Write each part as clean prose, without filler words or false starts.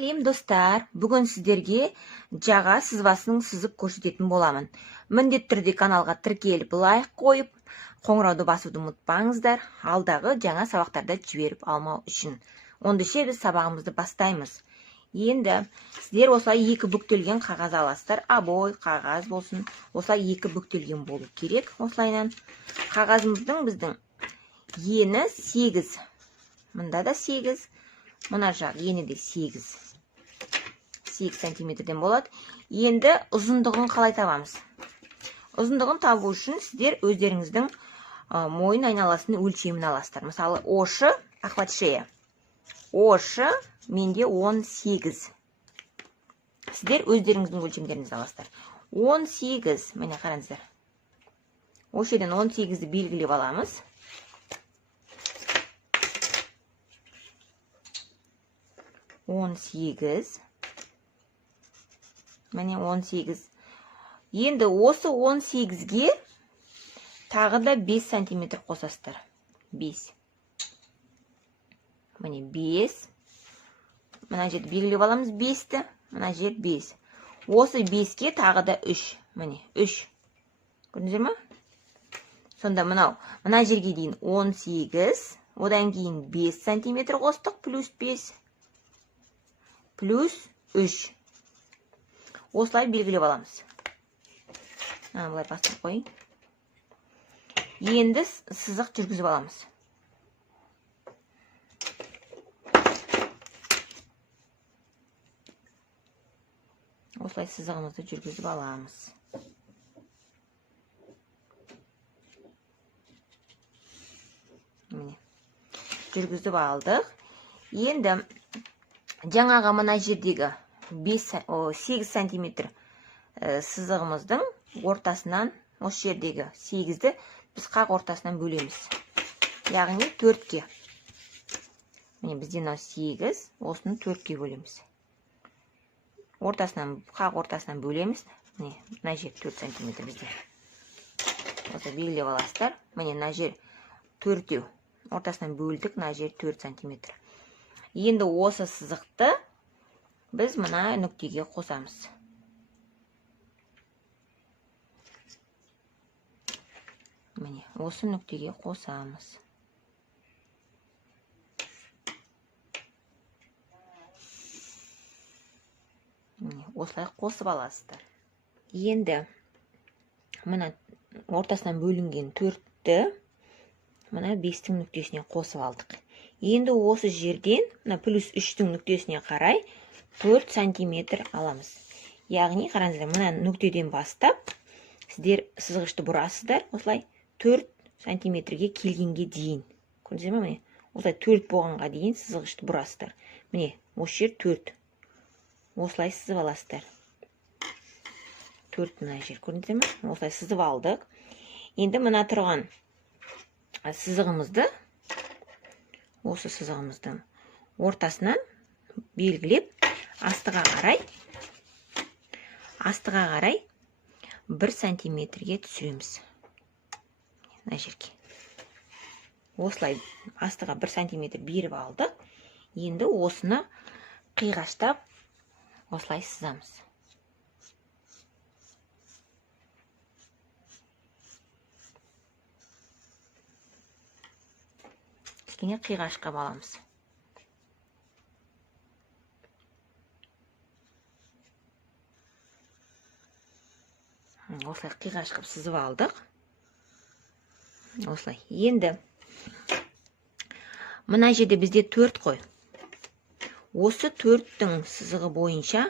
Сәлем достар, бүгін сіздерге жаға сызбасын сызып көрсететін боламын. Міндетті түрде каналға тіркеліп, лайк қойып, қоңырауды басуды ұмытпаңыздар, алдағы жаңа сабақтарды жіберіп алмау үшін. Ондайша біз сабағымызды бастаймыз. Енді сіздер осылай екі бүктелген қағаз аласыздар, обой қағаз болсын, осылай екі бүктелген болу керек. Осылайнан қағазымыздың біздің ені 8, мында да 8. Мына жақ ені де 8 сантиметрден болады. Енді ұзындығын қалай табамыз? Ұзындығын табу үшін сіздер өздеріңіздің мойын айналасын өлшемін аласыздар. Мысалы, ошы, охват шея. Ошы менде 18. Сіздер өздеріңіздің өлшемдеріңізді аласыздар. 18, міне қараңыздар. Осы жерден 18-ді белгілеп аламыз. Міне 18. Енді осы 18-ге тағы да 5 сантиметр қосасыздар. 5. Міне 5. Мына жерді белгілеп аламыз 5-ті. Мына жер 5. Осы 5-ке тағы да 3. Міне 3. Көрдіңіздер ме? Сонда мына жерге дейін 18. Одан кейін 5 сантиметр қостық, плюс 5. Плюс 3. Осылай белгілеп аламыз. Бұлай бастырып қойын. Енді сызық жүргізіп аламыз. Осылай сызығымызды жүргізіп аламыз. Жүргізіп алдық. Енді жаңаға мына жердегі 8 сантиметр сызығымыздың ортасынан, осы жердегі 8-ді біз қақ ортасынан бөлеміз. Яғни 4-ке. Міне бізден 8, осыны 4-ке бөлеміз. Қақ ортасынан бөлеміз. Міне, мына жер 4 сантиметр бізде. Осы белгілеп аласыздар. Міне, мына жер 4-теу. Ортасынан бөлдік, мына жер 4 сантиметр. Енді осы сызықты біз мына нүктеге қосамыз. Міне, осы нүктеге қосамыз. Міне, осылай қосып аласыздар. Енді мына ортасынан бөлінген 4-ті мына 5-тің нүктесіне қосып алдық. Енді осы жерден, плюс 3-тің нүктесіне қарай 4 сантиметр аламыз. Яғни, қараңыздар, мына нүктеден бастап, сіздер сызғышты бұрасыздар, осылай 4 сантиметрге келгенге дейін. Көрдіңіздер ме, міне? Осылай 4 болғанға дейін сызғышты бұрасыздар. Міне, осы жер 4. Осылай сызып аласыздар. 4 мына жер, көрдіңіздер ме? Осылай сызып алдық. Енді мына тұрған сызығымызды, осы сызығымыздың ортасынан белгілеп, астыға қарай 1 сантиметрге түсіреміз. Мына жерге. Осылай астыға 1 сантиметр беріп алдық. Енді осыны қиғаштап, осылай сызамыз. Кішкене қиғашқа баламыз. Осылай қиғаш қып сызып алдық. Осылай. Енді мына жерде бізде 4 қой. Осы 4-тің сызығы бойынша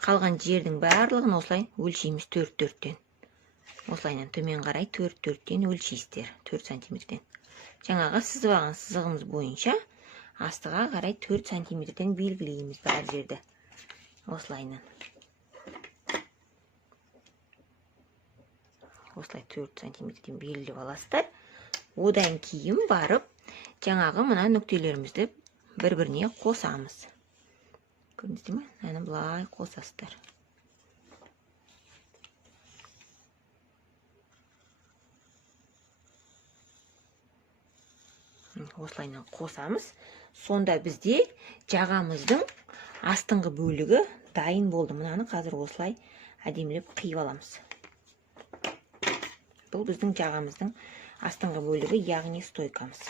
қалған жердің барлығын осылай өлшейміз 4-4-тен. Осылайнан төмен қарай 4-4-тен өлшейсіздер. 4 сантиметрден. Жаңаға сызып алған сызығымыз бойынша астыға қарай 4 сантиметрден белгілейміз бар жерді. Осылайнан. Осылай 4 сантиметрден белгілеп аласыздар. Одан кейін барып, жаңағы мына нүктелерімізді бір-біріне қосамыз. Көрдіңіздер ме? Әні бұлай қосасыздар. Осылайнан қосамыз. Сонда бізде жағамыздың астыңғы бөлігі дайын болды. Мынаны қазір осылай әдемілеп қиып аламыз. Бұл біздің жағамыздың астыңғы бөлігі, яғни стойкамыз.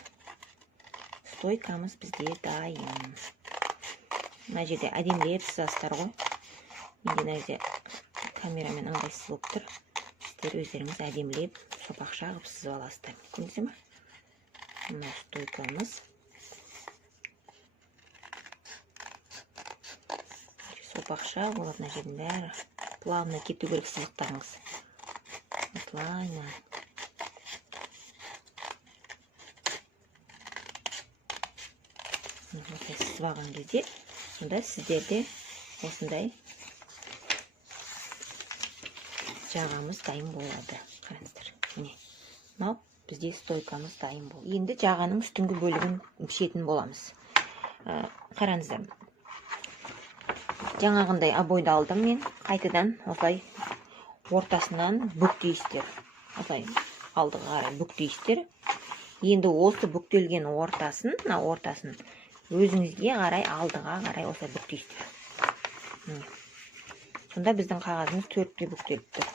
Стойкамыз бізде дайын. Мына жерде әдемілеп сызасыздар ғой. Менде мына жерде камерамен ыңғайсыз болып тұр. Сіздер өздеріңіз әдемілеп сопақша қылып сызып аласыздар. Көрдіңіздер ме? Мына стойкамыз. Сопақша болады, мына жердің бәрі плавно кету керек сызықтарыңыз. Осылай. Осылай сызып алған кезде, сонда сіздерде осындай жағамыз дайын болады. Қараңыздар. Міне, мынау бізде стойкамыз дайын болды. Енді жағаның үстіңгі бөлігін пішетін боламыз. Қараңыздар. Жаңағындай обойды алдым мен. Қайтадан осылай ортасынан бүктейсіздер. Осылай алдыға қарай бүктейсіздер. Енді осы бүктелген ортасын, мына ортасын өзіңізге қарай, алдыға қарай осылай бүктейсіздер. Сонда біздің қағазымыз төртке бүктеліп тұр.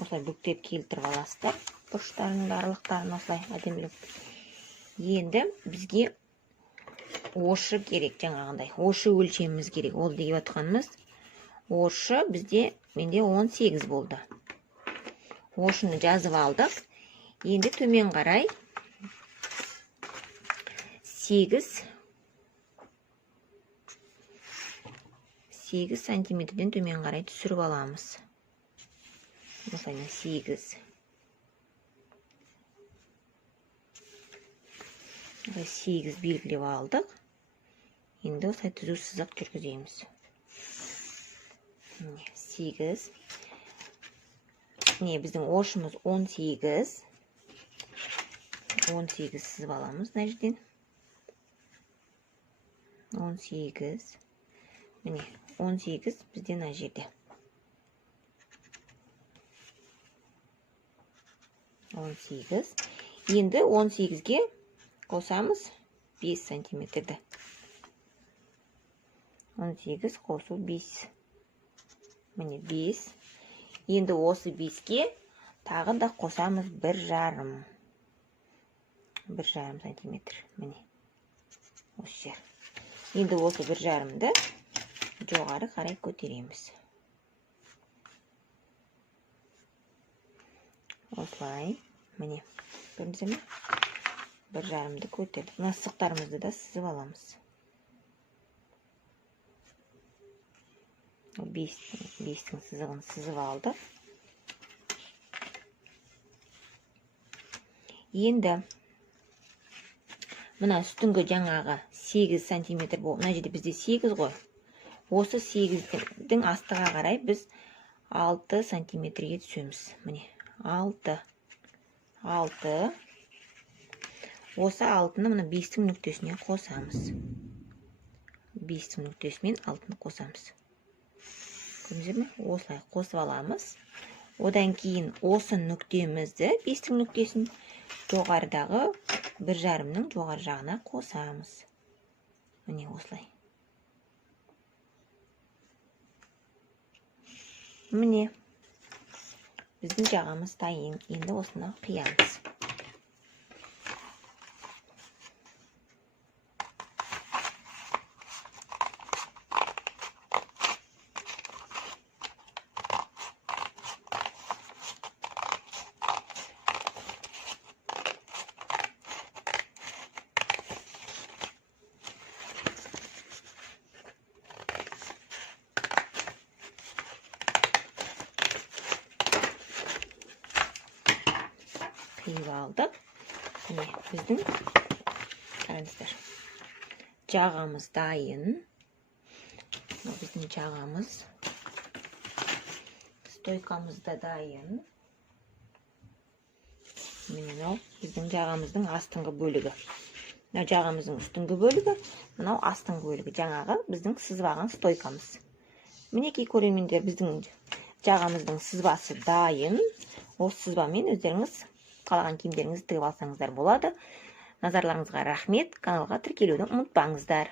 Осылай бүктеп келтіріп аласыздар. Бұрыштарының аралықтарын осылай әдемілеп. Енді бізге ошы керек, жаңағындай. Ошы өлшеміміз керек. Ол деп жатқанымыз, ошы бізде менде 18 болды. Ошыны жазып алдық. Енді төмен қарай 8 сантиметрден төмен қарай түсіріп аламыз. Осылай 8 белгілеп алдық. Енді осылай түзу сызық жүргіземіз. 8. Біздің ошымыз 18. 18 сызып аламыз мына жерден. 18. Міне, 18 бізде мына жерде. 18. Енді 18-ге қосамыз 5 сантиметрді. 18 қосу 5. Міне 5. Енді осы 5-ке тағы да қосамыз 1,5 сантиметр. Міне. Осы жер. Енді осы 1,5-ді жоғары қарай көтереміз. Осылай. Міне. Көрдіңіздер ме? 1,5-ді көтердік. Мына сызықтарымызды да сызып аламыз. 5-тің сызығын сызып алдық. Енді мына үстіңгі жаңағы 8 сантиметр болып, мына жерде бізде 8 ғой. Осы 8-дің астыға қарай біз 6 сантиметрге түсеміз. Міне, 6. Осы 6-ны мына 5-тің нүктесіне қосамыз. 5-тің нүктесімен 6-ны қосамыз. Көрдіңіздер ме? Осылай қосып аламыз. Одан кейін осы нүктемізді, 5-тің нүктесін жоғарыдағы 1,5-ның жоғары жағына қосамыз. Міне осылай. Міне, біздің жағамыз дайын. Енді осыны қиямыз. Қиып алдық. Міне, біздің қараңыздар. Жағамыз дайын. Біздің жағамыз. Стойкамыз да дайын. Мынау біздің жағамыздың астыңғы бөлігі. Мынау жағамыздың үстіңгі бөлігі, мынау астыңғы бөлігі. Жаңағы біздің сызып алған стойкамыз. Мінекей көрермендер, біздің жағамыздың сызбасы дайын. Осы сызбамен өздеріңіз қалаған киімдеріңізді тігіп алсаңыздар болады. Назарларыңызға рахмет. Каналға тіркелуді ұмытпаңыздар.